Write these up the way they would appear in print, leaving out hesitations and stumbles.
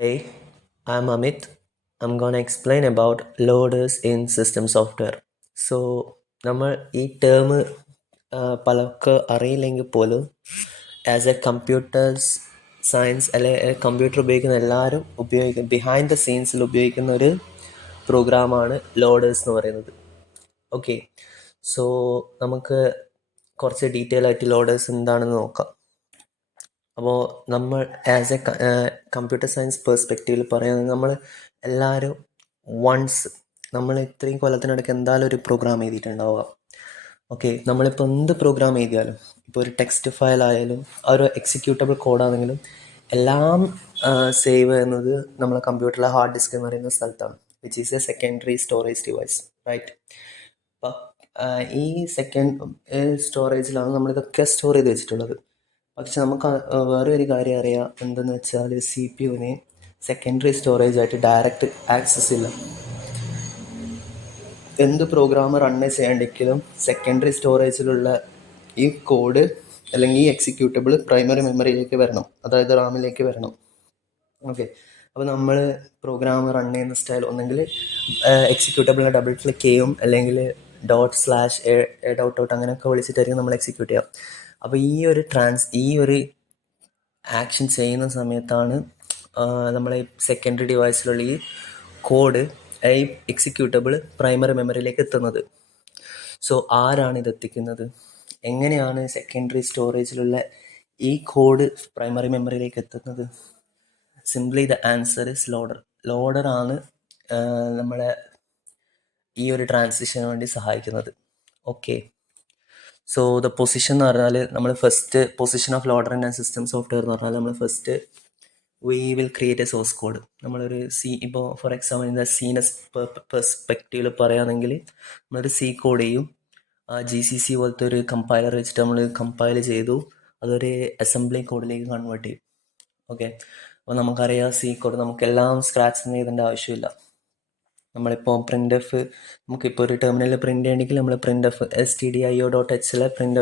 Hey, I'm Amit. I'm gonna explain about loaders in system software. So, നമ്മൾ ഈ term പലർക്ക് അറിയില്ലെങ്കിൽ പോലും as A computers science അല്ലെ computer ഉപയോഗിക്കുന്ന എല്ലാവരും ബിഹൈൻഡ് ദ സീൻസിൽ ഉപയോഗിക്കുന്ന ഒരു പ്രോഗ്രാമാണ് ലോഡേഴ്സ് എന്ന് പറയുന്നത്. ഓക്കെ, സോ നമുക്ക് കുറച്ച് ഡീറ്റെയിൽ ആയിട്ട് ലോഡേഴ്സ് എന്താണെന്ന് നോക്കാം. അപ്പോൾ നമ്മൾ ആസ് എ കമ്പ്യൂട്ടർ സയൻസ് പെർസ്പെക്റ്റീവിൽ പറയുന്നത് നമ്മൾ എല്ലാവരും വൺസ് നമ്മൾ ഇത്രയും കൊല്ലത്തിനിടയ്ക്ക് എന്തായാലും ഒരു പ്രോഗ്രാം എഴുതിയിട്ടുണ്ടാവുക. ഓക്കെ, നമ്മളിപ്പോൾ എന്ത് പ്രോഗ്രാം എഴുതിയാലും ഇപ്പോൾ ഒരു ടെക്സ്റ്റ് ഫയൽ ആയാലും ഒരു എക്സിക്യൂട്ടബിൾ കോഡാണെങ്കിലും എല്ലാം സേവ് ചെയ്യുന്നത് നമ്മളെ കമ്പ്യൂട്ടറിലെ ഹാർഡ് ഡിസ്ക് എന്ന് പറയുന്ന സ്ഥലത്താണ്, which is a secondary storage device, right? അപ്പം ഈ സെക്കൻഡ് സ്റ്റോറേജിലാണ് നമ്മളിതൊക്കെ സ്റ്റോർ ചെയ്ത് വെച്ചിട്ടുള്ളത്. പക്ഷെ നമുക്ക് വേറെ ഒരു കാര്യം അറിയാം, എന്തെന്ന് വെച്ചാൽ സി പി യുവിന് സെക്കൻഡറി സ്റ്റോറേജ് ആയിട്ട് ഡയറക്റ്റ് ആക്സസ് ഇല്ല. എന്ത് പ്രോഗ്രാം റൺ ചെയ്യണ്ടെങ്കിലും സെക്കൻഡറി സ്റ്റോറേജിലുള്ള ഈ കോഡ് അല്ലെങ്കിൽ ഈ എക്സിക്യൂട്ടബിൾ പ്രൈമറി മെമ്മറിയിലേക്ക് വരണം, അതായത് റാമിലേക്ക് വരണം. ഓക്കെ, അപ്പോൾ നമ്മൾ പ്രോഗ്രാം റൺ ചെയ്യുന്ന സ്റ്റൈൽ ഒന്നെങ്കിൽ എക്സിക്യൂട്ടബിളിനെ ഡബിൾ ക്ലിക്ക് ചെയ്യും, അല്ലെങ്കിൽ ./a അങ്ങനെയൊക്കെ വിളിച്ചിട്ടായിരിക്കും നമ്മൾ എക്സിക്യൂട്ട് ചെയ്യുക. അപ്പോൾ ഈ ഒരു ആക്ഷൻ ചെയ്യുന്ന സമയത്താണ് നമ്മളെ സെക്കൻഡറി ഡിവൈസിലുള്ള ഈ കോഡ് ഈ എക്സിക്യൂട്ടബിൾ പ്രൈമറി മെമ്മറിയിലേക്ക് എത്തുന്നത്. സോ ആരാണ് ഇത് എത്തിക്കുന്നത്? എങ്ങനെയാണ് സെക്കൻഡറി സ്റ്റോറേജിലുള്ള ഈ കോഡ് പ്രൈമറി മെമ്മറിയിലേക്ക് എത്തുന്നത്? Simply the answer is loader. ലോഡറാണ് നമ്മളെ ഈ ഒരു ട്രാൻസിഷന് വേണ്ടി സഹായിക്കുന്നത്. ഓക്കെ, സോ ദ പൊസിഷൻ എന്ന് പറഞ്ഞാൽ നമ്മൾ first position of loader in system software എന്ന് പറഞ്ഞാൽ നമ്മൾ first we will create a source code. നമ്മളൊരു ഇപ്പോൾ ഫോർ എക്സാമ്പിൾ ഇൻ ദ സീനസ് പെർസ്പെക്റ്റീവിൽ പറയുകയാണെങ്കിൽ നമ്മളൊരു സി കോഡ് ചെയ്യും. GCC പോലത്തെ ഒരു കമ്പൈലർ വെച്ചിട്ട് നമ്മൾ കമ്പൈൽ ചെയ്തു, അതൊരു അസംബ്ലി കോഡിലേക്ക് കൺവേർട്ട് ചെയ്യും. ഓക്കെ, അപ്പോൾ നമുക്കറിയാം സി കോഡ് നമുക്കെല്ലാം സ്ക്രാച്ച് നിന്ന് എഴുതേണ്ട ആവശ്യമില്ല. നമ്മളിപ്പോൾ പ്രിൻ്റ് നമുക്കിപ്പോൾ ഒരു ടെർമിനലിൽ പ്രിൻ്റ് ചെയ്യണമെങ്കിൽ നമ്മൾ stdio.h പ്രിൻ്റ്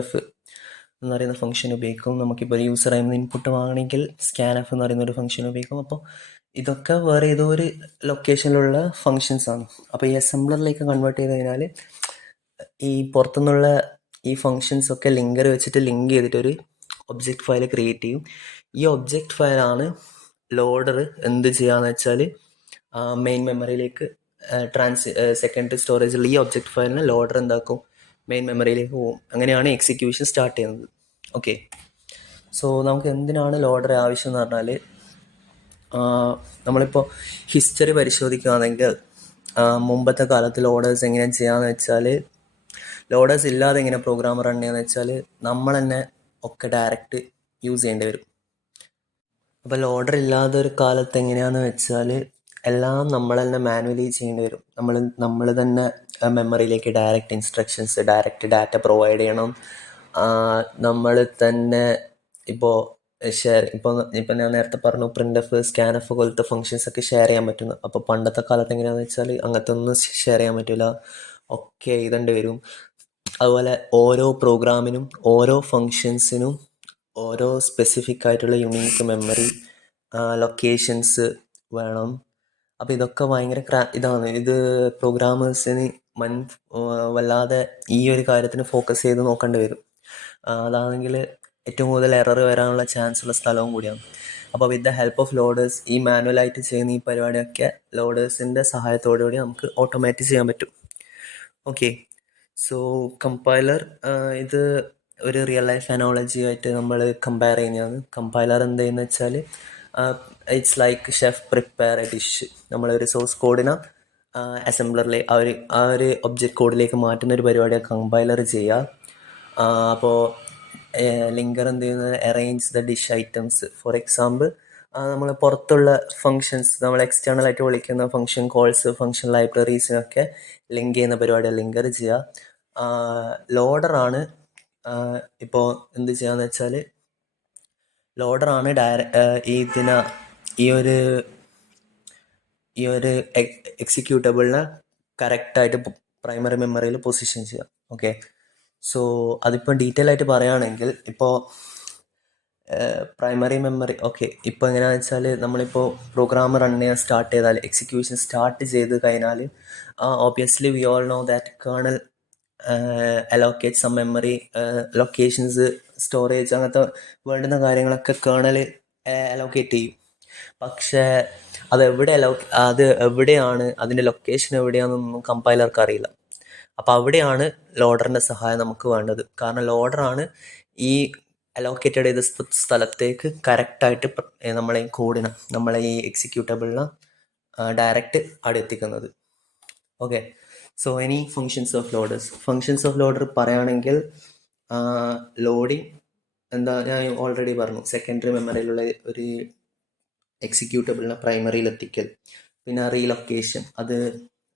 എന്ന് പറയുന്ന ഫംഗ്ഷൻ ഉപയോഗിക്കും. നമുക്കിപ്പോൾ യൂസർ ആയിരുന്ന ഇൻപുട്ട് വാങ്ങണമെങ്കിൽ സ്കാൻഎഫ് എന്ന് പറയുന്ന ഒരു ഫംഗ്ഷൻ ഉപയോഗിക്കും. അപ്പോൾ ഇതൊക്കെ വേറെ ഏതോ ഒരു ലൊക്കേഷനിലുള്ള ഫങ്ഷൻസ് ആണ്. അപ്പോൾ ഈ അസംബ്ലറിലേക്ക് കൺവേർട്ട് ചെയ്ത് കഴിഞ്ഞാൽ ഈ പുറത്തുനിന്നുള്ള ഈ ഫങ്ഷൻസ് ഒക്കെ ലിങ്കർ വെച്ചിട്ട് ലിങ്ക് ചെയ്തിട്ട് ഒരു ഒബ്ജക്റ്റ് ഫയൽ ക്രിയേറ്റ് ചെയ്യും. ഈ ഒബ്ജക്റ്റ് ഫയലാണ് ലോഡർ എന്ത് ചെയ്യാന്ന് വെച്ചാൽ മെയിൻ മെമ്മറിയിലേക്ക് സെക്കൻഡറി സ്റ്റോറേജിലുള്ള ഈ ഒബ്ജക്റ്റ് ഫയലിനെ ലോഡർ എന്താക്കും, മെയിൻ മെമ്മറിയിലേക്ക് പോകും. അങ്ങനെയാണ് എക്സിക്യൂഷൻ സ്റ്റാർട്ട് ചെയ്യുന്നത്. ഓക്കെ, സോ നമുക്ക് എന്തിനാണ് ലോഡർ ആവശ്യം എന്ന് പറഞ്ഞാൽ നമ്മളിപ്പോൾ ഹിസ്റ്ററി പരിശോധിക്കുകയാണെങ്കിൽ മുമ്പത്തെ കാലത്ത് ലോഡേഴ്സ് എങ്ങനെ ചെയ്യാന്ന് വെച്ചാൽ, ലോഡേഴ്സ് ഇല്ലാതെ എങ്ങനെ പ്രോഗ്രാം റൺ ചെയ്യാന്ന് വെച്ചാൽ നമ്മൾ തന്നെ ഒക്കെ ഡയറക്റ്റ് യൂസ് ചെയ്യേണ്ടി വരും. അപ്പോൾ ലോഡർ ഇല്ലാതെ ഒരു കാലത്ത് എങ്ങനെയാണെന്ന് വെച്ചാൽ എല്ലാം നമ്മൾ തന്നെ മാനുവലി ചെയ്യേണ്ടി വരും. നമ്മൾ തന്നെ മെമ്മറിയിലേക്ക് direct instructions, direct data provide ചെയ്യണം. നമ്മൾ തന്നെ ഇപ്പോൾ ഞാൻ നേരത്തെ പറഞ്ഞു പ്രിൻ്റ് സ്കാൻഎഫ് പോലത്തെ ഫങ്ഷൻസ് ഒക്കെ ഷെയർ ചെയ്യാൻ പറ്റുന്നു. അപ്പോൾ പണ്ടത്തെ കാലത്ത് എങ്ങനെയാണെന്ന് വെച്ചാൽ അങ്ങനത്തെ ഒന്നും ഷെയർ ചെയ്യാൻ പറ്റില്ല, ഒക്കെ എഴുതേണ്ടി വരും. അതുപോലെ ഓരോ പ്രോഗ്രാമിനും ഓരോ ഫങ്ഷൻസിനും ഓരോ സ്പെസിഫിക് ആയിട്ടുള്ള യുണീക്ക് മെമ്മറി ലൊക്കേഷൻസ് വേണം. അപ്പോൾ ഇതൊക്കെ ഭയങ്കര ഇതാണ്. ഇത് പ്രോഗ്രാമേഴ്സിന് വല്ലാതെ ഈ ഒരു കാര്യത്തിന് ഫോക്കസ് ചെയ്ത് നോക്കേണ്ടി വരും. അതാണെങ്കിൽ ഏറ്റവും കൂടുതൽ എറർ വരാനുള്ള ചാൻസ് ഉള്ള സ്ഥലവും കൂടിയാണ്. അപ്പോൾ with the help of loaders ഈ മാനുവലായിട്ട് ചെയ്യുന്ന ഈ പരിപാടിയൊക്കെ ലോഡേഴ്സിൻ്റെ സഹായത്തോടു കൂടി നമുക്ക് ഓട്ടോമാറ്റിക് ചെയ്യാൻ പറ്റും. ഓക്കെ, സോ കമ്പൈലർ ഇത് ഒരു റിയൽ ലൈഫ് അനോളജി ആയിട്ട് നമ്മൾ കമ്പയർ ചെയ്യുന്നതാണ്. കമ്പൈലർ എന്ത് ചെയ്യുന്ന വെച്ചാൽ it's like chef prepare A dish. നമ്മളൊരു സോഴ്സ് കോഡിനെ അസംബ്ലറിലെ ആ ഒരു ഒബ്ജക്റ്റ് കോഡിലേക്ക് മാറ്റുന്ന ഒരു പരിപാടിയാണ് കമ്പൈലർ ചെയ്യുക. അപ്പോൾ ലിങ്കർ എന്ത് ചെയ്യുന്നത്, arrange the dish items. For example നമ്മൾ പുറത്തുള്ള ഫങ്ഷൻസ്, നമ്മൾ എക്സ്റ്റേണൽ ആയിട്ട് വിളിക്കുന്ന ഫങ്ഷൻ കോൾസ്, ഫങ്ഷൻ ലൈബ്രറീസിനൊക്കെ ലിങ്ക് ചെയ്യുന്ന പരിപാടിയാണ് ലിങ്കർ ചെയ്യുക. ലോഡറാണ് ഇപ്പോൾ എന്ത് ചെയ്യാന്ന് വെച്ചാൽ ലോഡറാണ് ഈ ഒരു എക്സിക്യൂട്ടബിളിനെ കറക്റ്റായിട്ട് പ്രൈമറി മെമ്മറിയിൽ പൊസിഷൻ ചെയ്യുക. ഓക്കെ, സോ അതിപ്പോൾ ഡീറ്റെയിൽ ആയിട്ട് പറയുകയാണെങ്കിൽ ഇപ്പോൾ പ്രൈമറി മെമ്മറി ഓക്കെ. ഇപ്പോൾ എങ്ങനെയാണെന്ന് വെച്ചാൽ നമ്മളിപ്പോൾ പ്രോഗ്രാം റൺ ചെയ്യാൻ സ്റ്റാർട്ട് ചെയ്താൽ, എക്സിക്യൂഷൻ സ്റ്റാർട്ട് ചെയ്ത് കഴിഞ്ഞാൽ obviously we all know that kernel allocate some memory locations, storage, അങ്ങനത്തെ വേണ്ടുന്ന കാര്യങ്ങളൊക്കെ കേർണൽ അലോക്കേറ്റ് ചെയ്യും. പക്ഷേ അത് എവിടെയാണ് അതിൻ്റെ ലൊക്കേഷൻ എവിടെയാണെന്നൊന്നും കമ്പൈലർക്ക് അറിയില്ല. അപ്പോൾ അവിടെയാണ് ലോഡറിൻ്റെ സഹായം നമുക്ക് വേണ്ടത്. കാരണം ലോഡറാണ് ഈ അലോക്കേറ്റഡ് ചെയ്ത സ്ഥലത്തേക്ക് കറക്റ്റായിട്ട് നമ്മളെ ഈ കോഡിനെ, നമ്മളെ ഈ എക്സിക്യൂട്ടബിളിനെ ഡയറക്റ്റ് അവിടെ എത്തിക്കുന്നത്. Okay. So any functions of loaders. Functions of loader പറയുകയാണെങ്കിൽ ലോഡിങ് എന്താ, ഞാൻ ഓൾറെഡി പറഞ്ഞു, സെക്കൻഡറി മെമ്മറിയിലുള്ള ഒരു എക്സിക്യൂട്ടബിളിനെ പ്രൈമറിയിൽ എത്തിക്കൽ. പിന്നെ റീലൊക്കേഷൻ. അത്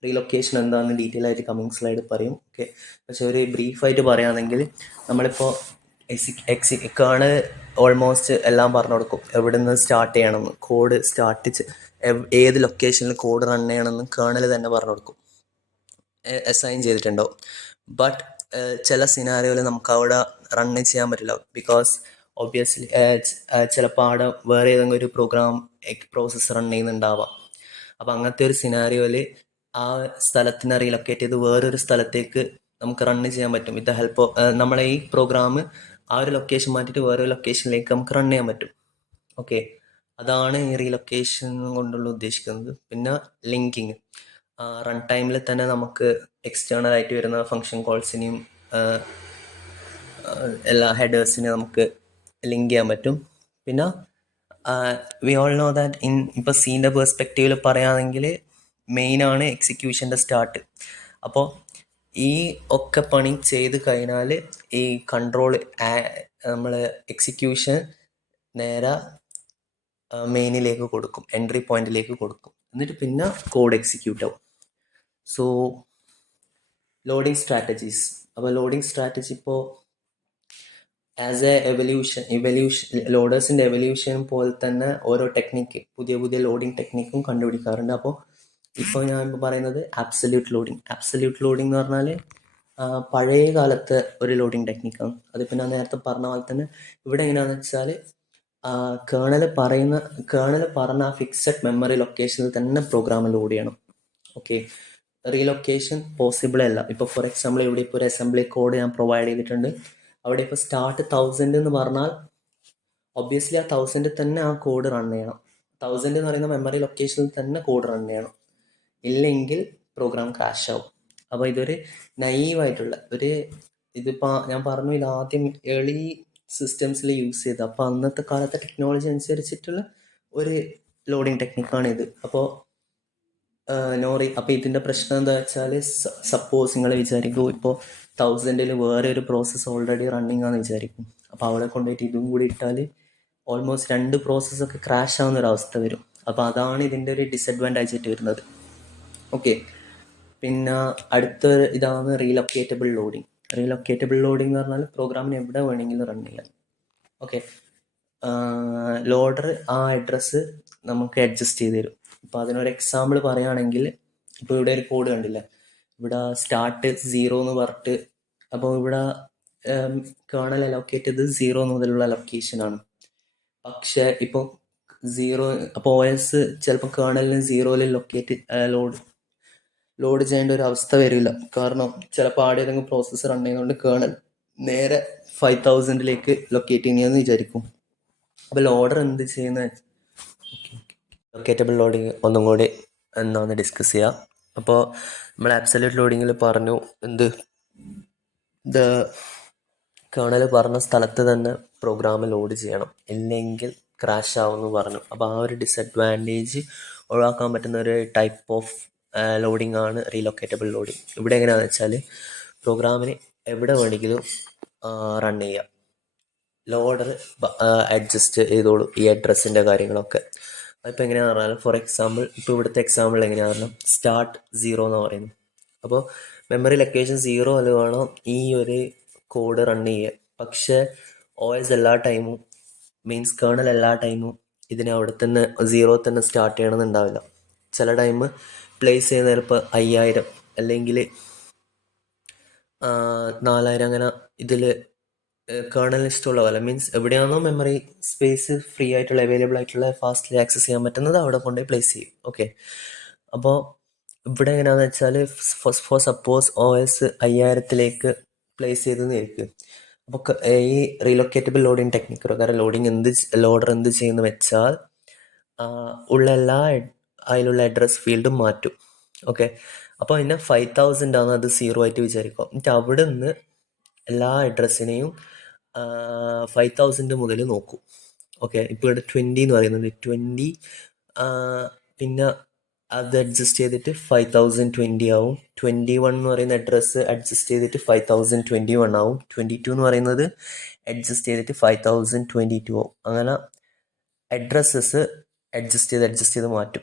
റീലൊക്കേഷൻ എന്താണെന്ന് ഡീറ്റെയിൽ ആയിട്ട് കമ്മിങ് സ്ലൈഡ് പറയും. ഓക്കെ. പക്ഷെ ഒരു ബ്രീഫായിട്ട് പറയുകയാണെങ്കിൽ നമ്മളിപ്പോൾ കേർണൽ ഓൾമോസ്റ്റ് എല്ലാം പറഞ്ഞു കൊടുക്കും. എവിടെ നിന്ന് സ്റ്റാർട്ട് ചെയ്യണമെന്ന്, കോഡ് ഏത് ലൊക്കേഷനിൽ കോഡ് റൺ ചെയ്യണമെന്ന് കേർണൽ തന്നെ പറഞ്ഞു കൊടുക്കും, അസൈൻ ചെയ്തിട്ടുണ്ടാവും. ബട്ട് ചില സിനാരിയോയിൽ നമുക്ക് അവിടെ റൺ ചെയ്യാൻ പറ്റില്ല. ബിക്കോസ് ഒബ്വിയസ്ലി ചിലപ്പോൾ അവിടെ വേറെ ഏതെങ്കിലും ഒരു പ്രോസസ്സ് റൺ ചെയ്യുന്നുണ്ടാവാം. അപ്പം അങ്ങനത്തെ ഒരു സിനാരിയോയിൽ ആ സ്ഥലത്തിനെ റീലൊക്കേറ്റ് ചെയ്ത് വേറൊരു സ്ഥലത്തേക്ക് നമുക്ക് റൺ ചെയ്യാൻ പറ്റും. വിത്ത് ദ ഹെൽപ്പ് ഓഫ് നമ്മളെ ഈ പ്രോഗ്രാം ആ ഒരു ലൊക്കേഷൻ മാറ്റിയിട്ട് വേറൊരു ലൊക്കേഷനിലേക്ക് നമുക്ക് റൺ ചെയ്യാൻ പറ്റും. ഓക്കെ. അതാണ് ഈ റീലൊക്കേഷൻ കൊണ്ടുള്ള ഉദ്ദേശിക്കുന്നത്. പിന്നെ ലിങ്കിങ്. റൺ ടൈമിൽ തന്നെ നമുക്ക് എക്സ്റ്റേണൽ ആയിട്ട് വരുന്ന ഫങ്ഷൻ കോൾസിനെയും എല്ലാ ഹെഡേഴ്സിനെയും നമുക്ക് ലിങ്ക് ചെയ്യാൻ പറ്റും. പിന്നെ വി ഓൾ നോ ദാറ്റ് ഇപ്പോൾ സീൻ്റെ പെർസ്പെക്റ്റീവിൽ പറയുകയാണെങ്കിൽ മെയിനാണ് എക്സിക്യൂഷൻ്റെ സ്റ്റാർട്ട്. അപ്പോൾ ഈ ഒക്കെ പണി ചെയ്ത് കഴിഞ്ഞാൽ ഈ കൺട്രോൾ നമ്മൾ എക്സിക്യൂഷൻ നേരെ മെയിനിലേക്ക് കൊടുക്കും, എൻട്രി പോയിന്റിലേക്ക് കൊടുക്കും. എന്നിട്ട് പിന്നെ കോഡ് എക്സിക്യൂട്ട് ആവും. So loading strategies. അപ്പോൾ ലോഡിങ് സ്ട്രാറ്റജി ഇപ്പോൾ ആസ് എ എവല്യൂഷൻ ലോഡേഴ്സിൻ്റെ എവല്യൂഷൻ പോലെ തന്നെ ഓരോ ടെക്നിക്ക്, പുതിയ പുതിയ ലോഡിങ് ടെക്നിക്കും കണ്ടുപിടിക്കാറുണ്ട്. അപ്പോൾ ഇപ്പോൾ ഞാൻ പറയുന്നത് ആബ്സല്യൂട്ട് ലോഡിങ്. ആബ്സല്യൂട്ട് ലോഡിങ് എന്ന് പറഞ്ഞാൽ പഴയ കാലത്തെ ഒരു ലോഡിങ് ടെക്നിക്കാണ്. അതിപ്പോൾ ഞാൻ നേരത്തെ പറഞ്ഞ പോലെ തന്നെ ഇവിടെ എങ്ങനെയാണെന്ന് വെച്ചാൽ കേർണൽ പറഞ്ഞ ആ ഫിക്സഡ് മെമ്മറി ലൊക്കേഷനിൽ തന്നെ പ്രോഗ്രാം ലോഡ് ചെയ്യണം. ഓക്കെ. റീലൊക്കേഷൻ പോസിബിൾ അല്ല. ഇപ്പോൾ ഫോർ എക്സാമ്പിൾ ഇവിടെ ഇപ്പോൾ ഒരു അസംബ്ലി കോഡ് ഞാൻ പ്രൊവൈഡ് ചെയ്തിട്ടുണ്ട്. അവിടെ ഇപ്പോൾ സ്റ്റാർട്ട് 1000 എന്ന് പറഞ്ഞാൽ ഒബ്വിയസ്ലി ആ 1000 തന്നെ ആ കോഡ് റൺ ചെയ്യണം. 1000 എന്ന് പറയുന്ന മെമ്മറി ലൊക്കേഷനിൽ തന്നെ കോഡ് റൺ ചെയ്യണം. ഇല്ലെങ്കിൽ പ്രോഗ്രാം ക്രാഷ് ആവും. അപ്പോൾ ഇതൊരു നൈവായിട്ടുള്ള ഇതിപ്പോൾ ഞാൻ പറഞ്ഞു, ഇത് ആദ്യം ഏർലി സിസ്റ്റംസിൽ യൂസ് ചെയ്ത്, അപ്പോൾ അന്നത്തെ കാലത്തെ ടെക്നോളജി അനുസരിച്ചിട്ടുള്ള ഒരു ലോഡിങ് ടെക്നിക്കാണിത്. അപ്പോൾ അപ്പോൾ ഇതിൻ്റെ പ്രശ്നം എന്താ വെച്ചാൽ, സപ്പോസ് നിങ്ങൾ വിചാരിക്കും ഇപ്പോൾ 1000 വേറെ ഒരു പ്രോസസ്സ് ഓൾറെഡി റണ്ണിങ് ആണെന്ന് വിചാരിക്കും. അപ്പോൾ അവിടെ കൊണ്ടുപോയിട്ട് ഇതും കൂടി ഇട്ടാൽ ഓൾമോസ്റ്റ് 2 പ്രോസസ്സൊക്കെ ക്രാഷ് ആവുന്ന ഒരു അവസ്ഥ വരും. അപ്പോൾ അതാണ് ഇതിൻ്റെ ഒരു ഡിസഡ്വാൻറ്റേജ് ആയിട്ട് വരുന്നത്. ഓക്കെ. പിന്നെ അടുത്ത ഇതാണ് റീലൊക്കേറ്റബിൾ ലോഡിങ്. റീലൊക്കേറ്റബിൾ ലോഡിങ് എന്ന് പറഞ്ഞാൽ പ്രോഗ്രാമിന് എവിടെ വേണമെങ്കിലും റൺ ചെയ്യാം. ഓക്കെ. ലോഡർ ആ അഡ്രസ്സ് നമുക്ക് അഡ്ജസ്റ്റ് ചെയ്ത് തരും. ഇപ്പോൾ അതിനൊരു എക്സാമ്പിൾ പറയുകയാണെങ്കിൽ, ഇപ്പോൾ ഇവിടെ ഒരു കോഡ് കണ്ടില്ല, ഇവിടെ സ്റ്റാർട്ട് 0 എന്ന് പറഞ്ഞിട്ട്, അപ്പോൾ ഇവിടെ കേർണൽ അലോക്കേറ്റ് ചെയ്ത് 0 മുതലുള്ള ലൊക്കേഷനാണ്. പക്ഷേ ഇപ്പോൾ 0, അപ്പോൾ OS ചിലപ്പോൾ കേർണലിന് 0ൽ ലോഡ് ചെയ്യേണ്ട ഒരു അവസ്ഥ വരില്ല. കാരണം ചിലപ്പോൾ ആടെ ഏതെങ്കിലും പ്രോസസ്സ് റൺ ചെയ്യുന്നതുകൊണ്ട് കേർണൽ നേരെ 5000ലേക്ക് ലൊക്കേറ്റ് ചെയ്യുന്നതെന്ന് വിചാരിക്കും. അപ്പോൾ ലോഡർ എന്ത് ചെയ്യുന്ന ലൊക്കേറ്റബിൾ ലോഡിങ് ഒന്നും കൂടി എന്നാന്ന് ഡിസ്കസ് ചെയ്യാം. അപ്പോൾ നമ്മൾ ആബ്സല്യൂട്ട് ലോഡിങ്ങിൽ പറഞ്ഞു, കേർണൽ പറഞ്ഞ സ്ഥലത്ത് തന്നെ പ്രോഗ്രാം ലോഡ് ചെയ്യണം, ഇല്ലെങ്കിൽ ക്രാഷ് ആവുമെന്ന് പറഞ്ഞു. അപ്പോൾ ആ ഒരു ഡിസഡ്വാൻറ്റേജ് ഒഴിവാക്കാൻ പറ്റുന്ന ഒരു ടൈപ്പ് ഓഫ് ലോഡിംഗ് ആണ് റീലൊക്കേറ്റബിൾ ലോഡിങ്. ഇവിടെ എങ്ങനെയാണെന്ന് വെച്ചാൽ പ്രോഗ്രാമിന് എവിടെ വേണമെങ്കിലും റൺ ചെയ്യാം. ലോഡർ അഡ്ജസ്റ്റ് ചെയ്തോളൂ ഈ അഡ്രസ്സിൻ്റെ കാര്യങ്ങളൊക്കെ. അതിപ്പോൾ എങ്ങനെയാണെന്ന് പറഞ്ഞാൽ, ഫോർ എക്സാമ്പിൾ ഇപ്പോൾ ഇവിടുത്തെ എക്സാമ്പിൾ എങ്ങനെയാണെന്ന് പറഞ്ഞാൽ സ്റ്റാർട്ട് 0 എന്ന് പറയുന്നു. അപ്പോൾ മെമ്മറി ലൊക്കേഷൻ 0 അല്ല വേണം ഈ ഒരു കോഡ് റൺ ചെയ്യുക. പക്ഷേ OS എല്ലാ ടൈമും, മീൻസ് കേർണൽ എല്ലാ ടൈമും ഇതിനെ അവിടെ തന്നെ 0 തന്നെ സ്റ്റാർട്ട് ചെയ്യണമെന്നുണ്ടാവില്ല. ചില ടൈം പ്ലേസ് ചെയ്യുന്ന ചിലപ്പോൾ 5000 അല്ലെങ്കിൽ 4000 അങ്ങനെ ഇതിൽ കേർണലിന് ഇഷ്ടമുള്ള പോലെ മീൻസ് എവിടെയാണോ മെമ്മറി സ്പേസ് ഫ്രീ ആയിട്ടുള്ള അവൈലബിൾ ആയിട്ടുള്ള ഫാസ്റ്റ്ലി ആക്സസ് ചെയ്യാൻ പറ്റുന്നത് അവിടെ കൊണ്ടുപോയി പ്ലേസ് ചെയ്യും. ഓക്കെ, അപ്പോൾ ഇവിടെ എങ്ങനെയാണെന്ന് വെച്ചാൽ ഫോർ സപ്പോസ് OS 5000 പ്ലേസ് ചെയ്തെന്ന് ഇരിക്കും. അപ്പോൾ ഈ റീലൊക്കേറ്റബിൾ ലോഡിങ് ടെക്നിക്ക് പ്രകാരം ലോഡർ എന്ത് ചെയ്യുന്നു വെച്ചാൽ ഉള്ള അതിലുള്ള അഡ്രസ് ഫീൽഡും മാറ്റും. ഓക്കെ, അപ്പോൾ അതിനെ 5000 ആണ് അത് 0 ആയിട്ട് വിചാരിക്കും. എന്നിട്ട് അവിടെ നിന്ന് എല്ലാ അഡ്രസ്സിനെയും 5000 മുതൽ നോക്കും. ഓക്കെ, ഇപ്പോൾ ഇവിടെ 20 എന്ന് പറയുന്നത് 20, പിന്നെ അത് അഡ്ജസ്റ്റ് ചെയ്തിട്ട് 5020 ആവും. 21 എന്ന് പറയുന്ന അഡ്രസ്സ് അഡ്ജസ്റ്റ് ചെയ്തിട്ട് 5021 ആവും. 22 എന്ന് പറയുന്നത് അഡ്ജസ്റ്റ് ചെയ്തിട്ട് 5022 ആവും. അങ്ങനെ അഡ്രസ്സസ് അഡ്ജസ്റ്റ് ചെയ്ത് മാറ്റും.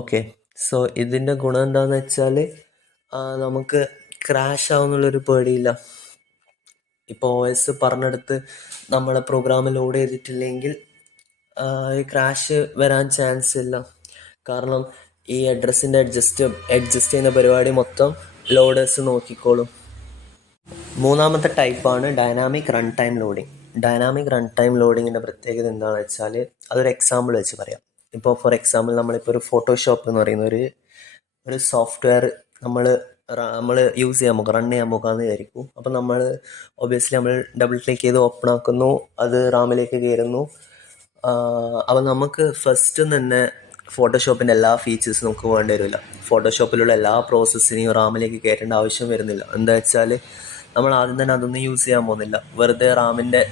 ഓക്കെ, സോ ഇതിൻ്റെ ഗുണം എന്താണെന്ന് വെച്ചാൽ നമുക്ക് ക്രാഷ് ആവുന്നുള്ളൊരു പേടിയില്ല. ഇപ്പോൾ OS പറഞ്ഞെടുത്ത് നമ്മളെ പ്രോഗ്രാം ലോഡ് ചെയ്തിട്ടില്ലെങ്കിൽ ക്രാഷ് വരാൻ ചാൻസ് ഇല്ല. കാരണം ഈ അഡ്രസ്സിൻ്റെ അഡ്ജസ്റ്റ് ചെയ്യുന്ന പരിപാടി മൊത്തം ലോഡേഴ്സ് നോക്കിക്കോളും. മൂന്നാമത്തെ ടൈപ്പാണ് dynamic run time loading. Dynamic run time ലോഡിങ്ങിൻ്റെ പ്രത്യേകത എന്താണെന്ന് വെച്ചാൽ അതൊരു എക്സാമ്പിൾ വെച്ച് പറയാം. ഇപ്പോൾ ഫോർ എക്സാമ്പിൾ നമ്മളിപ്പോൾ ഒരു ഫോട്ടോഷോപ്പ് എന്ന് പറയുന്ന ഒരു സോഫ്റ്റ്വെയർ നമ്മൾ യൂസ് ചെയ്യാൻ പോകുക, റൺ ചെയ്യാൻ പോകുകയെന്ന് വിചാരിക്കും. അപ്പം നമ്മൾ ഒബ്വിയസ്ലി നമ്മൾ ഡബിൾ ക്ലിക്ക് ചെയ്ത് ഓപ്പൺ ആക്കുന്നു, അത് റാമിലേക്ക് കയറുന്നു. അപ്പം നമുക്ക് ഫസ്റ്റ് തന്നെ ഫോട്ടോഷോപ്പിൻ്റെ എല്ലാ ഫീച്ചേഴ്സും നമുക്ക് വേണ്ടി വരില്ല. ഫോട്ടോഷോപ്പിലുള്ള എല്ലാ പ്രോസസ്സിനെയും റാമിലേക്ക് കയറ്റേണ്ട ആവശ്യം വരുന്നില്ല. എന്താ വെച്ചാൽ നമ്മൾ ആദ്യം തന്നെ അതൊന്നും യൂസ് ചെയ്യാൻ പോകുന്നില്ല. വെറുതെ റാമിൻ്റെ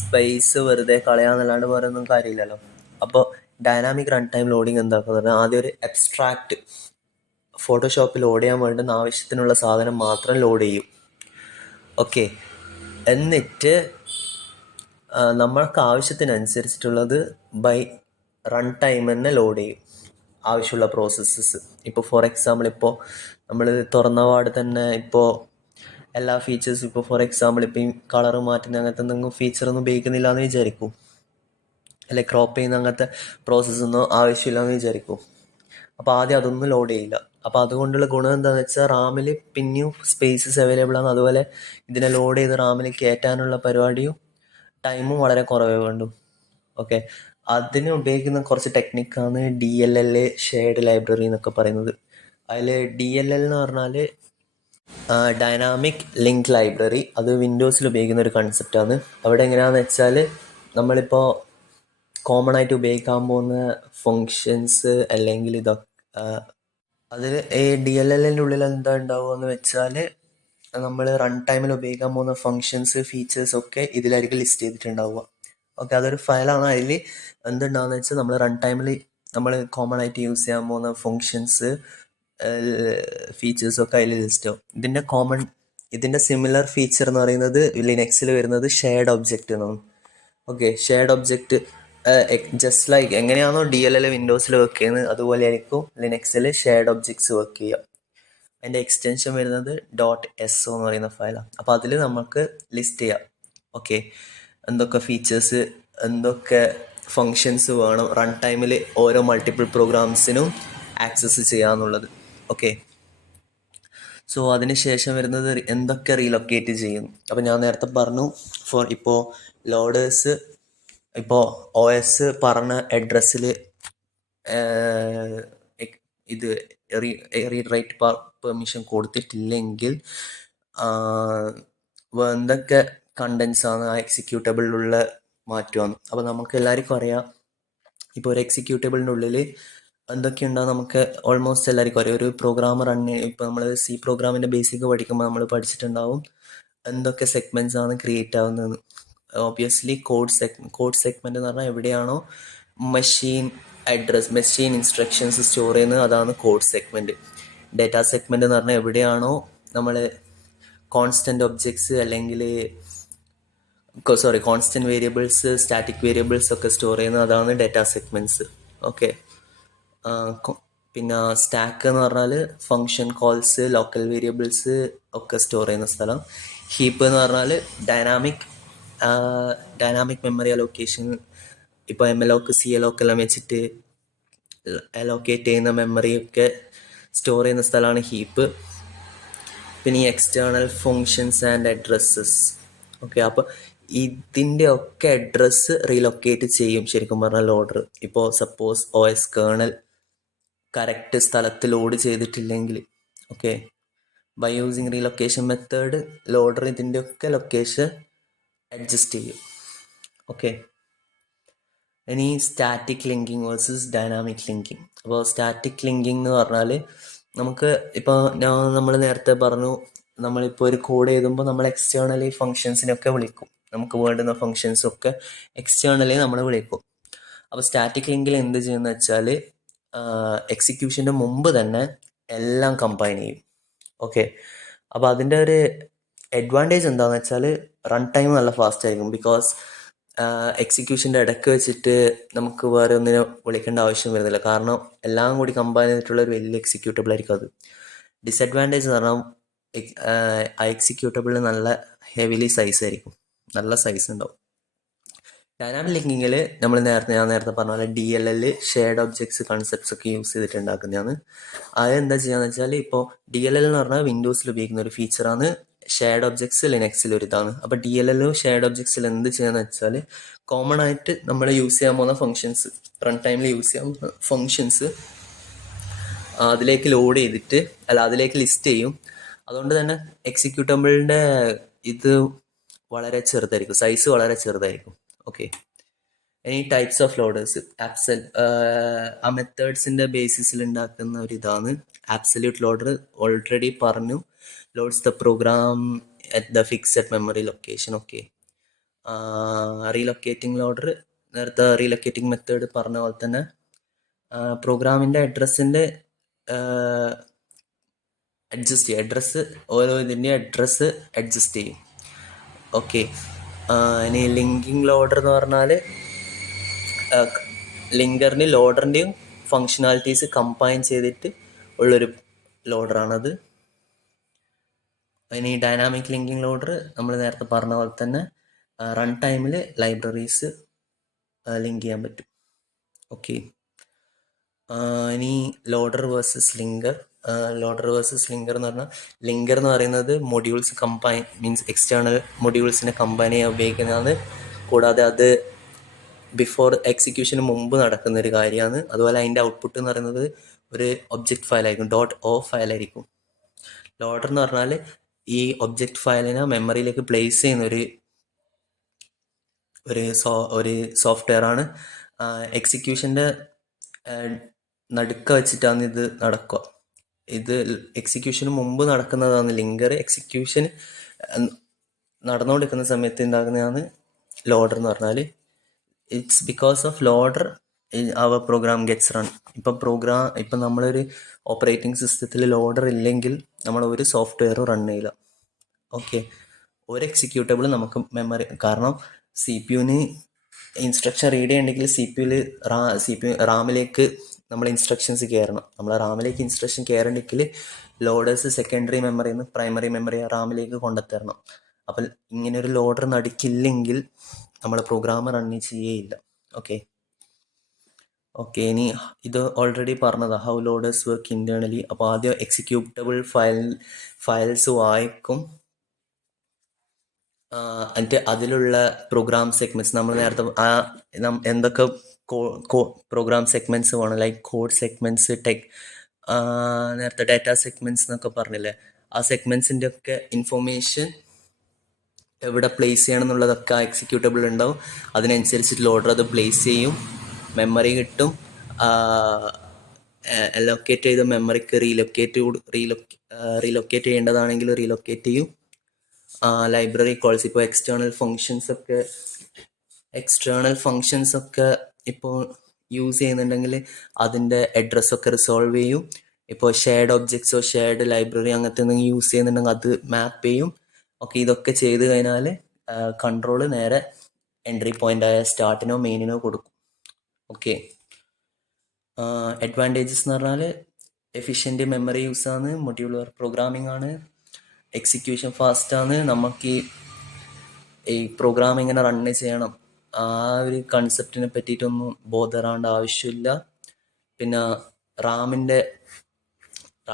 സ്പേസ് വെറുതെ കളയാന്നല്ലാണ്ട് വേറെ ഒന്നും കാര്യമില്ലല്ലോ. അപ്പോൾ ഡൈനാമിക് റൺ ടൈം ലോഡിങ് എന്താക്കുന്നത് പറഞ്ഞാൽ ആദ്യം ഒരു അബ്സ്ട്രാക്റ്റ് ഫോട്ടോഷോപ്പിൽ ലോഡ് ചെയ്യാൻ വേണ്ടുന്ന ആവശ്യത്തിനുള്ള സാധനം മാത്രം ലോഡ് ചെയ്യും. ഓക്കെ, എന്നിട്ട് നമ്മൾക്ക് ആവശ്യത്തിനനുസരിച്ചിട്ടുള്ളത് ബൈ റൺ ടൈം തന്നെ ലോഡ് ചെയ്യും ആവശ്യമുള്ള പ്രോസസ്സസ്. ഇപ്പോൾ ഫോർ എക്സാമ്പിൾ ഇപ്പോൾ നമ്മൾ തുറന്ന പാട് തന്നെ ഇപ്പോൾ എല്ലാ ഫീച്ചേഴ്സും ഇപ്പോൾ ഫോർ എക്സാമ്പിൾ ഇപ്പോൾ ഈ കളർ മാറ്റുന്ന അങ്ങനത്തെ എന്തെങ്കിലും ഫീച്ചറൊന്നും ഉപയോഗിക്കുന്നില്ല എന്ന് വിചാരിക്കും, അല്ലെ ക്രോപ്പ് ചെയ്യുന്ന അങ്ങനത്തെ പ്രോസസ്സൊന്നും ആവശ്യമില്ല എന്ന് വിചാരിക്കും. അപ്പോൾ ആദ്യം അതൊന്നും ലോഡ് ചെയ്യില്ല. അപ്പോൾ അതുകൊണ്ടുള്ള ഗുണം എന്താണെന്ന് വെച്ചാൽ റാമിൽ പിന്നെയും സ്പേസസ് അവൈലബിൾ ആണ്. അതുപോലെ ഇതിനെ ലോഡ് ചെയ്ത് റാമിൽ കയറ്റാനുള്ള പരിപാടിയും ടൈമും വളരെ കുറവേ വേണ്ടു. ഓക്കെ, അതിന് ഉപയോഗിക്കുന്ന കുറച്ച് ടെക്നിക്കാണ് DLL ഷെയർഡ് ലൈബ്രറി എന്നൊക്കെ പറയുന്നത്. അതിൽ DLL എന്ന് പറഞ്ഞാൽ ഡൈനാമിക് ലിങ്ക് ലൈബ്രറി. അത് വിൻഡോസിൽ ഉപയോഗിക്കുന്ന ഒരു കൺസെപ്റ്റാണ്. അവിടെ എങ്ങനെയാണെന്ന് വെച്ചാൽ നമ്മളിപ്പോൾ കോമൺ ആയിട്ട് ഉപയോഗിക്കാൻ പോകുന്ന ഫങ്ഷൻസ് അല്ലെങ്കിൽ ഇതൊക്കെ അതിൽ ഈ DLLൻ്റെ ഉള്ളിൽ എന്താ ഉണ്ടാവുക എന്ന് വെച്ചാൽ നമ്മൾ റൺ ടൈമിൽ ഉപയോഗിക്കാൻ പോകുന്ന ഫങ്ഷൻസ് ഫീച്ചേഴ്സ് ഒക്കെ ഇതിലായിരിക്കും ലിസ്റ്റ് ചെയ്തിട്ടുണ്ടാവുക. ഓക്കെ, അതൊരു ഫയലാണ്. അതിൽ എന്തുണ്ടാവുക വെച്ചാൽ നമ്മൾ റൺ ടൈമിൽ നമ്മൾ കോമൺ ആയിട്ട് യൂസ് ചെയ്യാൻ പോകുന്ന ഫങ്ഷൻസ് ഫീച്ചേഴ്സൊക്കെ അതിൽ ലിസ്റ്റ് ആവും. ഇതിൻ്റെ സിമിലർ ഫീച്ചർ എന്ന് പറയുന്നത് ലിനക്സിൽ വരുന്നത് ഷെയർഡ് ഒബ്ജക്റ്റ് എന്നാണ്. Okay, shared object just like എങ്ങനെയാണോ DLL വിൻഡോസിൽ വർക്ക് ചെയ്യുന്നത് അതുപോലെ ആയിരിക്കും ലിനക്സിൽ ഷെയർഡ് ഒബ്ജക്ട്സ് വർക്ക് ചെയ്യുക. അതിൻ്റെ എക്സ്റ്റൻഷൻ വരുന്നത് .so എന്ന് പറയുന്ന ഫയലാണ്. അപ്പോൾ അതിൽ നമുക്ക് ലിസ്റ്റ് ചെയ്യാം. ഓക്കെ, എന്തൊക്കെ ഫീച്ചേഴ്സ് എന്തൊക്കെ ഫങ്ഷൻസ് വേണം റൺ ടൈമിൽ ഓരോ മൾട്ടിപ്പിൾ പ്രോഗ്രാംസിനും ആക്സസ് ചെയ്യാന്നുള്ളത്. ഓക്കെ, സോ അതിന് ശേഷം വരുന്നത് എന്തൊക്കെ റീലൊക്കേറ്റ് ചെയ്യും. അപ്പോൾ ഞാൻ നേരത്തെ പറഞ്ഞു ഇപ്പോൾ ലോഡേഴ്സ് ഇപ്പോൾ OS പറഞ്ഞ അഡ്രസ്സിൽ ഇത് റീഡ് റൈറ്റ് പെർമിഷൻ കൊടുത്തിട്ടില്ലെങ്കിൽ എന്തൊക്കെ കണ്ടൻസാണ് ആ എക്സിക്യൂട്ടബിളിലുള്ള മാറ്റുകയാണ്. അപ്പോൾ നമുക്ക് എല്ലാവർക്കും അറിയാം ഇപ്പോൾ ഒരു എക്സിക്യൂട്ടബിളിൻ്റെ ഉള്ളിൽ എന്തൊക്കെയുണ്ടാകും നമുക്ക് ഓൾമോസ്റ്റ് എല്ലാവർക്കും അറിയാം. ഒരു പ്രോഗ്രാം ഇപ്പോൾ നമ്മൾ C പ്രോഗ്രാമിൻ്റെ ബേസിക് പഠിക്കുമ്പോൾ നമ്മൾ പഠിച്ചിട്ടുണ്ടാവും എന്തൊക്കെ സെഗ്മെൻറ്റ്സ് ആണ് ക്രിയേറ്റ് ആവുന്നതെന്ന്. ഓബ്വിയസ്ലി കോഡ് സെഗ്മെൻറ്റ് എന്ന് പറഞ്ഞാൽ എവിടെയാണോ മെഷീൻ ഇൻസ്ട്രക്ഷൻസ് സ്റ്റോർ ചെയ്യുന്നത് അതാണ് കോഡ് സെഗ്മെൻറ്റ്. ഡേറ്റാ സെഗ്മെൻറ്റ് എന്ന് പറഞ്ഞാൽ എവിടെയാണോ നമ്മൾ കോൺസ്റ്റൻറ്റ് ഒബ്ജക്ട്സ് അല്ലെങ്കിൽ കോൺസ്റ്റൻറ്റ് വേരിയബിൾസ് സ്റ്റാറ്റിക് വേരിയബിൾസ് ഒക്കെ സ്റ്റോർ ചെയ്യുന്നത് അതാണ് ഡേറ്റാ സെഗ്മെൻറ്റ്സ്. ഓക്കെ, പിന്നെ സ്റ്റാക്ക് എന്ന് പറഞ്ഞാൽ ഫങ്ഷൻ കോൾസ് ലോക്കൽ വേരിയബിൾസ് ഒക്കെ സ്റ്റോർ ചെയ്യുന്ന സ്ഥലം. ഹീപ്പ് എന്ന് പറഞ്ഞാൽ ഡൈനാമിക് മെമ്മറി അലോക്കേഷൻ. ഇപ്പോൾ MLOC CLOC എല്ലാം വെച്ചിട്ട് അലോക്കേറ്റ് ചെയ്യുന്ന മെമ്മറിയൊക്കെ സ്റ്റോർ ചെയ്യുന്ന സ്ഥലമാണ് ഹീപ്പ്. പിന്നെ ഈ external functions and addresses. Okay, അപ്പോൾ ഇതിൻ്റെ ഒക്കെ അഡ്രസ്സ് റീലൊക്കേറ്റ് ചെയ്യും ശരിക്കും പറഞ്ഞാൽ ലോഡർ. ഇപ്പോൾ സപ്പോസ് OS കേർണൽ കറക്റ്റ് സ്ഥലത്ത് ലോഡ് ചെയ്തിട്ടില്ലെങ്കിൽ, okay, by using relocation method loader ഇതിൻ്റെ ഒക്കെ ലൊക്കേഷൻ അഡ്ജസ്റ്റ് ചെയ്യും. ഓക്കെ, ഇനി static linking versus dynamic linking. അപ്പോൾ സ്റ്റാറ്റിക് ലിങ്കിങ് എന്ന് പറഞ്ഞാൽ നമുക്ക് ഇപ്പോൾ നമ്മൾ നേരത്തെ പറഞ്ഞു, നമ്മളിപ്പോൾ ഒരു കോഡ് എഴുതുമ്പോൾ നമ്മൾ എക്സ്റ്റേണലി ഫങ്ഷൻസിനൊക്കെ വിളിക്കും. നമുക്ക് വേണ്ടുന്ന ഫങ്ഷൻസൊക്കെ എക്സ്റ്റേണലി നമ്മൾ വിളിക്കും. അപ്പോൾ സ്റ്റാറ്റിക് ലിങ്കിൽ എന്ത് ചെയ്യുന്നത് വെച്ചാൽ എക്സിക്യൂഷൻ്റെ മുമ്പ് തന്നെ എല്ലാം കമ്പൈൻ ചെയ്യും. ഓക്കെ, അപ്പോൾ അതിൻ്റെ ഒരു അഡ്വാൻറ്റേജ് എന്താണെന്ന് വെച്ചാൽ റൺ ടൈം നല്ല ഫാസ്റ്റ് ആയിരിക്കും. ബിക്കോസ് എക്സിക്യൂഷൻ്റെ ഇടയ്ക്ക് വെച്ചിട്ട് നമുക്ക് വേറെ ഒന്നിനെ വിളിക്കേണ്ട ആവശ്യം വരുന്നില്ല. കാരണം എല്ലാം കൂടി കമ്പൈൻ ചെയ്തിട്ടുള്ള ഒരു വലിയ എക്സിക്യൂട്ടബിൾ ആയിരിക്കും അത്. ഡിസഡ്വാൻറ്റേജ് എന്ന് പറഞ്ഞാൽ ആ എക്സിക്യൂട്ടബിൾ നല്ല ഹെവിലി സൈസ് ആയിരിക്കും, നല്ല സൈസ് ഉണ്ടാവും. ഡൈനാമിക് ലിങ്കിങ്ങിൽ ഞാൻ നേരത്തെ പറഞ്ഞ പോലെ DLL ഷെയർഡ് ഒബ്ജക്ട്സ് കൺസെപ്റ്റ്സ് ഒക്കെ യൂസ് ചെയ്തിട്ട് ഉണ്ടാക്കുന്നതാണ്. അത് എന്താ ചെയ്യാന്ന് വെച്ചാൽ, ഇപ്പോൾ DLL എന്ന് പറഞ്ഞാൽ വിൻഡോസിൽ ഉപയോഗിക്കുന്ന ഒരു ഫീച്ചറാണ്. ഷെയർഡ് ഒബ്ജക്ട്സ് ലിനക്സിൽ ഒരു ഇതാണ്. അപ്പോൾ DLL ഷെയർഡ് ഒബ്ജക്ട്സിൽ എന്ത് ചെയ്യാന്ന് വെച്ചാൽ, കോമൺ ആയിട്ട് നമ്മൾ യൂസ് ചെയ്യാൻ പോകുന്ന ഫങ്ഷൻസ്, റൺ ടൈമിൽ യൂസ് ചെയ്യാൻ പോകുന്ന ഫങ്ഷൻസ് അതിലേക്ക് ലോഡ് ചെയ്തിട്ട് അതിലേക്ക് ലിസ്റ്റ് ചെയ്യും. അതുകൊണ്ട് തന്നെ എക്സിക്യൂട്ടബിളിൻ്റെ ഇത് വളരെ ചെറുതായിരിക്കും, സൈസ് വളരെ ചെറുതായിരിക്കും. ഓക്കെ, ഇനി ടൈപ്സ് ഓഫ് ലോഡേഴ്സ്. ആ മെത്തേഡ്സിൻ്റെ ബേസിസിൽ ഉണ്ടാക്കുന്ന ഒരു ഇതാണ് ആബ്സല്യൂട്ട് ലോഡർ. ഓൾറെഡി പറഞ്ഞു, loads the program at the fixed memory location. Okay, relocating loader നേരത്തെ റീലൊക്കേറ്റിംഗ് മെത്തേഡ് പറഞ്ഞ പോലെ തന്നെ പ്രോഗ്രാമിൻ്റെ അഡ്രസ്സിൻ്റെ അഡ്ജസ്റ്റ് ചെയ്യും. അഡ്രസ്സ് ഓരോ ഇതിൻ്റെ അഡ്രസ്സ് അഡ്ജസ്റ്റ് ചെയ്യും. ഓക്കെ, ഇനി ലിങ്കിങ് ലോഡർ എന്ന് പറഞ്ഞാൽ ലിങ്കറിന് ലോഡറിൻ്റെയും ഫങ്ഷണാലിറ്റീസ് കമ്പൈൻ ചെയ്തിട്ട് ഉള്ളൊരു ലോഡറാണത്. ഇനി ഡൈനാമിക് ലിങ്കിങ് ലോഡർ നമ്മൾ നേരത്തെ പറഞ്ഞ പോലെ തന്നെ റൺ ടൈമിൽ ലൈബ്രറീസ് ലിങ്ക് ചെയ്യാൻ പറ്റും. ഓക്കെ, ഇനി loader versus linker. Loader versus linker എന്ന് പറഞ്ഞാൽ, ലിങ്കർ എന്ന് പറയുന്നത് മൊഡ്യൂൾസ് കമ്പൈൻ മീൻസ് എക്സ്റ്റേണൽ മൊഡ്യൂൾസിനെ കമ്പൈൻ ചെയ്യാൻ ഉപയോഗിക്കുന്നതാണ്. കൂടാതെ അത് ബിഫോർ എക്സിക്യൂഷന് മുമ്പ് നടക്കുന്ന ഒരു കാര്യമാണ്. അതുപോലെ അതിൻ്റെ ഔട്ട്പുട്ട് എന്ന് പറയുന്നത് ഒരു ഒബ്ജക്റ്റ് ഫയലായിരിക്കും, .o ഫയലായിരിക്കും. ലോഡർ എന്ന് പറഞ്ഞാൽ ഈ ഒബ്ജക്റ്റ് ഫയലിനെ മെമ്മറിയിലേക്ക് പ്ലേസ് ചെയ്യുന്ന ഒരു സോഫ്റ്റ്വെയർ ആണ്. എക്സിക്യൂഷൻ്റെ നടുക്ക വെച്ചിട്ടാണ് ഇത് നടക്കുക. ഇത് എക്സിക്യൂഷന് മുമ്പ് നടക്കുന്നതാണ് ലിങ്കർ. എക്സിക്യൂഷൻ നടന്നുകൊണ്ടിരിക്കുന്ന സമയത്ത് ഉണ്ടാക്കുന്നതാണ് ലോഡർ എന്ന് പറഞ്ഞാൽ. It's because of loader our program gets run. ഇപ്പം നമ്മളൊരു ഓപ്പറേറ്റിംഗ് സിസ്റ്റത്തിൽ ലോഡർ ഇല്ലെങ്കിൽ നമ്മൾ ഒരു സോഫ്റ്റ്വെയർ റൺ ചെയ്യില്ല. ഓക്കെ, ഒരു എക്സിക്യൂട്ടബിൾ നമുക്ക് മെമ്മറി, കാരണം CPU ഇൻസ്ട്രക്ഷൻ റീഡ് ചെയ്യണമെങ്കിൽ CPU റാമിലേക്ക് നമ്മൾ ഇൻസ്ട്രക്ഷൻസ് കയറണം. നമ്മൾ റാമിലേക്ക് ഇൻസ്ട്രക്ഷൻ കയറണമെങ്കിൽ ലോഡേഴ്സ് സെക്കൻഡറി മെമ്മറിയിൽ നിന്ന് പ്രൈമറി മെമ്മറി റാമിലേക്ക് കൊണ്ടുത്തരണം. അപ്പം ഇങ്ങനെ ഒരു ലോഡർ നടുക്കില്ലെങ്കിൽ നമ്മൾ പ്രോഗ്രാം റൺ ചെയ്യേയില്ല. ഓക്കെ, ഇനി ഇത് ഓൾറെഡി പറഞ്ഞതാണ് ഹൗ ലോഡേഴ്സ് വർക്ക് ഇന്റേണലി. അപ്പോൾ ആദ്യം എക്സിക്യൂട്ടബിൾ ഫയൽസ് വായിക്കും, എന്നിട്ട് അതിലുള്ള പ്രോഗ്രാം സെഗ്മെന്റ്സ് നമ്മൾ നേരത്തെ എന്തൊക്കെ പ്രോഗ്രാം സെഗ്മെന്റ്സ് വേണം, ലൈക്ക് കോഡ് സെഗ്മെന്റ്സ്, നേരത്തെ ഡാറ്റ സെഗ്മെന്റ്സ് എന്നൊക്കെ പറഞ്ഞില്ലേ, ആ സെഗ്മെന്റ്സിൻ്റെ ഒക്കെ ഇൻഫോർമേഷൻ എവിടെ പ്ലേസ് ചെയ്യണം എന്നുള്ളതൊക്കെ ആ എക്സിക്യൂട്ടബിൾ ഉണ്ടാവും. അതിനനുസരിച്ച് ലോഡർ അത് പ്ലേസ് ചെയ്യും, മെമ്മറി കിട്ടും. അലോക്കേറ്റ് ചെയ്ത മെമ്മറിക്ക് റീലൊക്കേറ്റ് ചെയ്യേണ്ടതാണെങ്കിൽ റീലൊക്കേറ്റ് ചെയ്യും. ലൈബ്രറി കോൾസ്, ഇപ്പോൾ എക്സ്റ്റേണൽ ഫങ്ഷൻസ് ഒക്കെ ഇപ്പോൾ യൂസ് ചെയ്യുന്നുണ്ടെങ്കിൽ അതിൻ്റെ അഡ്രസ്സൊക്കെ റിസോൾവ് ചെയ്യും. ഇപ്പോൾ ഷെയർഡ് ഒബ്ജക്ട്സോ ഷെയർഡ് ലൈബ്രറി അങ്ങനത്തെ എന്തെങ്കിലും യൂസ് ചെയ്യുന്നുണ്ടെങ്കിൽ അത് മാപ്പ് ചെയ്യും. ഓക്കെ, ഇതൊക്കെ ചെയ്ത് കഴിഞ്ഞാൽ കൺട്രോൾ നേരെ എൻട്രി പോയിൻ്റായ സ്റ്റാർട്ടിനോ മെയിനിനോ കൊടുക്കും. ഓക്കെ, അഡ്വാൻറ്റേജസ് എന്ന് പറഞ്ഞാൽ എഫിഷ്യൻറ്റ് മെമ്മറി യൂസാണ്, മൊഡ്യൂളർ പ്രോഗ്രാമിംഗ് ആണ്, എക്സിക്യൂഷൻ ഫാസ്റ്റാണ്. നമുക്ക് ഈ പ്രോഗ്രാം എങ്ങനെ റണ്ണ് ചെയ്യണം ആ ഒരു കൺസെപ്റ്റിനെ പറ്റിയിട്ടൊന്നും ബോധറാവേണ്ട ആവശ്യമില്ല. പിന്നെ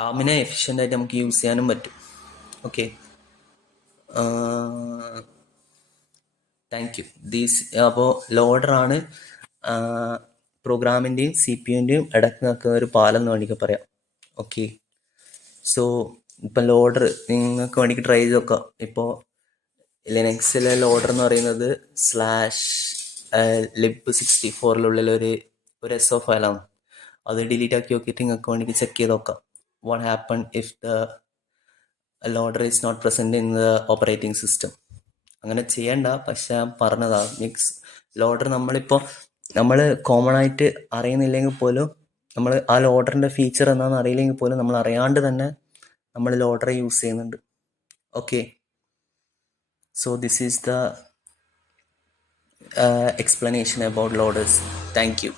റാമിനെ എഫിഷ്യൻ്റായിട്ട് നമുക്ക് യൂസ് ചെയ്യാനും പറ്റും. Okay, thank you. അപ്പോൾ ലോഡറാണ് പ്രോഗ്രാമിൻ്റെയും CPU-ൻ്റെയും ഇടയ്ക്ക് നിൽക്കുന്ന ഒരു പാലം എന്ന് വേണമെങ്കിൽ പറയാം. ഓക്കെ, സോ ഇപ്പം ലോഡർ നിങ്ങൾക്ക് വേണമെങ്കിൽ ട്രൈ ചെയ്ത് നോക്കാം. ഇപ്പോൾ ലിനക്സിലെ ലോഡർ എന്ന് പറയുന്നത് /lib64 ഒരു SO ഫയലാണ്. അത് ഡിലീറ്റ് ആക്കി നോക്കിയിട്ട് നിങ്ങൾക്ക് വേണമെങ്കിൽ ചെക്ക് ചെയ്ത് നോക്കാം. What happen if the loader is not present in the operating system. അങ്ങനെ ചെയ്യണ്ട, പക്ഷെ ഞാൻ പറഞ്ഞതാ. ലോഡർ നമ്മൾ കോമൺ ആയിട്ട് അറിയുന്നില്ലെങ്കിൽ പോലും നമ്മൾ ആ ലോഡറിൻ്റെ ഫീച്ചർ എന്താണെന്ന് അറിയില്ലെങ്കിൽ പോലും നമ്മൾ അറിയാണ്ട് തന്നെ നമ്മൾ ലോഡർ യൂസ് ചെയ്യുന്നുണ്ട്. Okay, so this is the explanation about loaders. Thank you.